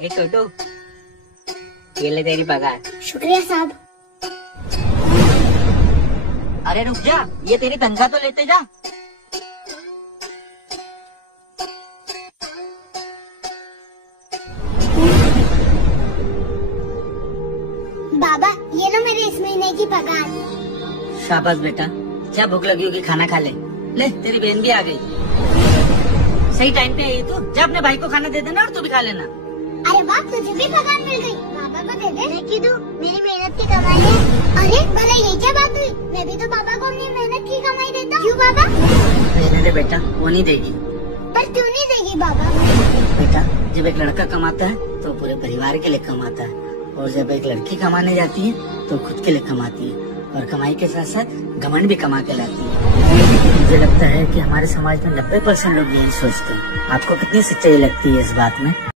ए छोटू, ये ले तेरी पगार। शुक्रिया साहब। अरे रुक जा, ये तेरी तनख्वाह तो लेते जा। बाबा ये लो मेरे इस महीने की पगार। शाबाश बेटा, क्या भूख लगी होगी, खाना खा ले। ले तेरी बहन भी आ गई, सही टाइम पे आई तू। जा अपने भाई को खाना दे देना और तू भी खा लेना। अरे वाह, तुझे भी पगार मिल गई। पापा को दे दे। मैं क्यों दूं? मेरी मेहनत की कमाई है। अरे भला ये क्या बात हुई? मैं भी तो पापा को अपनी मेहनत की कमाई देता हूँ। क्यों बाबा? रहने दे बेटा, वो नहीं देगी। पर क्यों नहीं देगी बाबा? बेटा, जब एक लड़का कमाता है तो पूरे परिवार के लिए कमाता है, और जब एक लड़की कमाने जाती है तो खुद के लिए कमाती है, और कमाई के साथ साथ घमंड भी कमा के लाती है। मुझे लगता है कि हमारे समाज में 90% लोग यही सोचते हैं। आपको कितनी सच्चाई लगती है इस बात में?